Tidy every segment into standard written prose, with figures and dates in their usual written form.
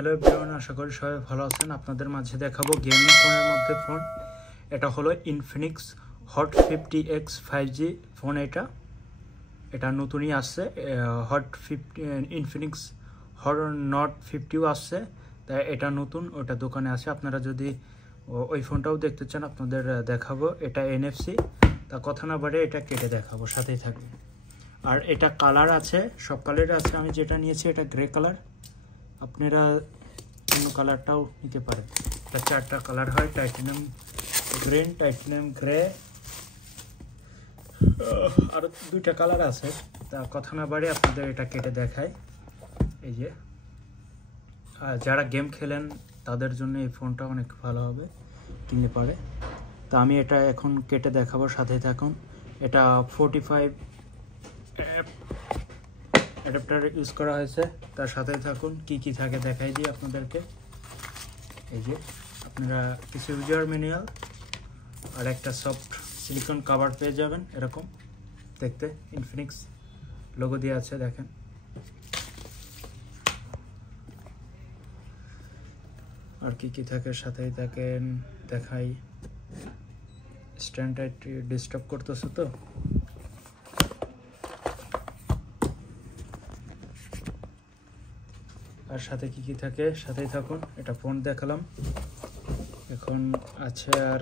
Hello everyone, আশা করি সবাই ভালো আছেন। আপনাদের মাঝে দেখাবো গেমিং ফোনের মধ্যে ফোন। এটা হলো Infinix hot 50X 5G phone. এটা নতুনই আসছে। হট 50 ইনফিনিক্স হট নট 50ও আসছে, তাই এটা নতুন, ওটা দোকানে আছে। আপনারা যদি ওই ফোনটাও দেখতে চান আপনাদের দেখাবো। এটা NFC। তা কথা না বাড়ে এটা কেটে দেখাবো, সাথেই থাকবে। আর এটা কালার আছে, সব কালার আছে। আমি যেটা নিয়েছি এটা গ্রে কালার, আপনারা অন্য কালারটাও নিতে পারেন। এটা 4টা কালার হয়, টাইটানিয়াম গ্রিন, টাইটানিয়াম গ্রে, আর 2টা কালার আছে। তা কথা না বাড়ে আপনাদের এটা কেটে দেখায়। এই যে যারা গেম খেলেন তাদের জন্য এই ফোনটা অনেক ভালো হবে, কিনতে পারে। তা আমি এটা এখন কেটে দেখাবো, সাথে থাকুন। এটা 45 অ্যাডাপ্টার ইউজ করা হয়েছে, তার সাথে থাকুন। কি থাকে দেখাই দিই আপনাদেরকে। এই যে আপনারা কিছু ইউজার ম্যানুয়াল আর একটা সফট সিলিকন কভার পেয়ে যাবেন, এরকম দেখতে ইনফিনিক্স লোগো দিয়ে আছে, দেখেন। আর কি থাকে সাথেই থাকেন দেখাই। স্ট্যান্ডটা একটু ডিস্টার্ব করতেছে তো। আর সাথে কি থাকে সাথেই থাকুন। এটা ফোন দেখালাম, এখন আছে আর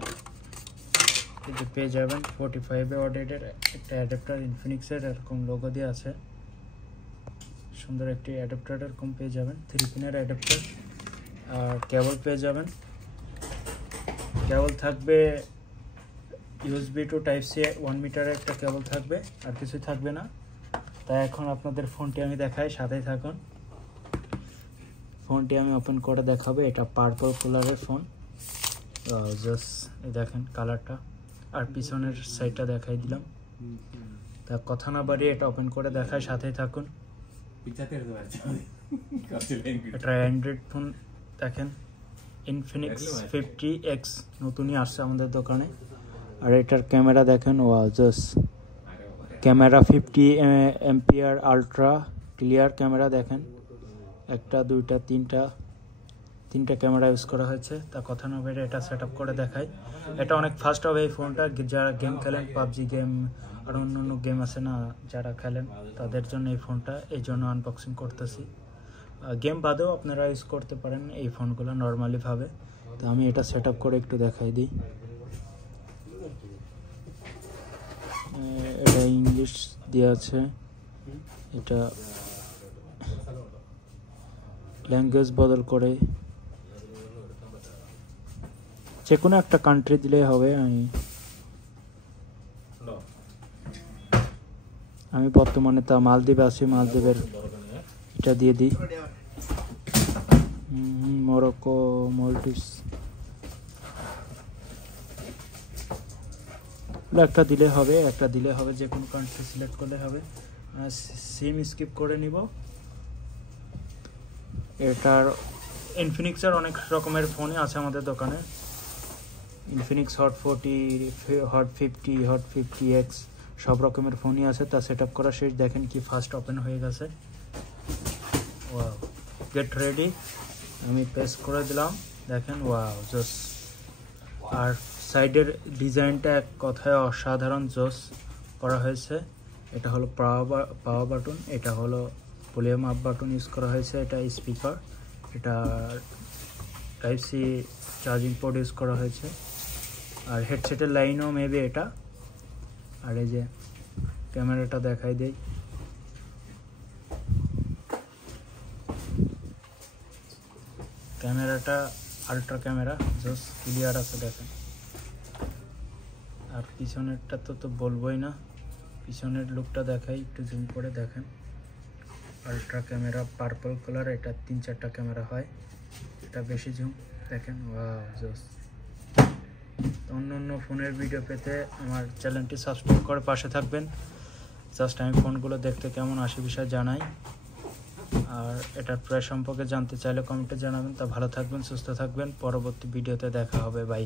এই যে পেয়ে যাবেন 45 ওয়াটের একটা অ্যাডাপ্টার ইনফিনিক্সের, এরকম লোগো দিয়ে আছে। সুন্দর একটি অ্যাডাপ্টার এরকম পেয়ে যাবেন, 3 পিনের অ্যাডাপ্টার। আর কেবল পেয়ে যাবেন, কেবল থাকবে USB টু Type-C 1 মিটারের একটা কেবল থাকবে, আর কিছু থাকবে না। তাই এখন আপনাদের ফোনটি আমি দেখাই, সাথেই থাকুন। ফোনটি আমি ওপেন করে দেখাবো। এটা পার্পল কালারের ফোন, জাস্ট দেখেন কালারটা। আর পিছনের সাইডটা দেখাই দিলাম। তা কথা না বাড়িয়ে এটা ওপেন করে দেখায়, সাথেই থাকুন। এটা অ্যান্ড্রয়েড ফোন, দেখেন ইনফিনিক্স 50X নতুনই আসছে আমাদের দোকানে। আর এটার ক্যামেরা দেখেন, just camera 50 MP ultra clear camera দেখেন। 1টা 2টা 3টা ক্যামেরা ইউজ করা হয়েছে। তা কথা না বেড়ে এটা সেট আপ করে দেখাই। এটা অনেক ফাস্ট হবে এই ফোনটা। যারা গেম খেলেন, পাবজি গেম আর অন্য গেম আছে না, যারা খেলেন তাদের জন্য এই ফোনটা, এই জন্য আনবক্সিং করতেছি। গেম বাদেও আপনারা ইউজ করতে পারেন এই ফোনগুলো নর্মালিভাবে। তো আমি এটা সেট আপ করে একটু দেখাই দিই। এটা ইংলিশ দেওয়া আছে, এটা ল্যাঙ্গুয়েজ বদল করে যে কোনো একটা কান্ট্রি দিলেই হবে। আমি বর্তমানে তা মালদ্বীপে আছি, মালদ্বীপের এটা দিয়ে দিই। মরক্কো, মলডিভস একটা দিলে হবে, যে কোনো কান্ট্রি সিলেক্ট করলে হবে। সিম স্কিপ করে নিব। এটার ইনফিনিক্সের অনেক রকমের ফোনই আছে আমাদের দোকানে। Infinix hot 40, hot 50, hot 50X সব রকমের ফোনই আছে। তা সেট আপ করা শেষ, দেখেন কি ফাস্ট ওপেন হয়ে গেছে। ওয়াও, গেট রেডি আমি প্রেস করে দিলাম, দেখেন ওয়াও জোস। আর সাইডের ডিজাইনটা এক কথায় অসাধারণ জোস করা হয়েছে। এটা হলো পাওয়ার বাটন, এটা হলো ভলিউম আপ বাটন ইউজ করা হয়েছে। এটা স্পিকার, এটা Type-C চার্জিং পোর্ট ইউজ করা হয়েছে। আর হেডসেটের লাইনও মেবি এটা। আর এই যে ক্যামেরাটা দেখাই দেই, ক্যামেরাটা আলট্রা ক্যামেরা, জাস্ট ক্লিয়ার আছে দেখেন। আর পিছনেরটা তো বলবোই না, পিছনের লুকটা দেখাই, একটু জুম করে দেখেন। আলট্রা ক্যামেরা, পার্পল কালার, এটা 3-4টা ক্যামেরা হয়, এটা বেশি জুম দেখেন। ওয়াও জোস। অন্য ফোনের ভিডিও পেতে আমার চ্যানেলটি সাবস্ক্রাইব করে পাশে থাকবেন। জাস্ট আমি ফোনগুলো দেখতে কেমন আসে বিষয় জানাই। আর এটার প্রাইস সম্পর্কে জানতে চাইলে কমেন্টে জানাবেন। তা ভালো থাকবেন, সুস্থ থাকবেন, পরবর্তী ভিডিওতে দেখা হবে, বাই।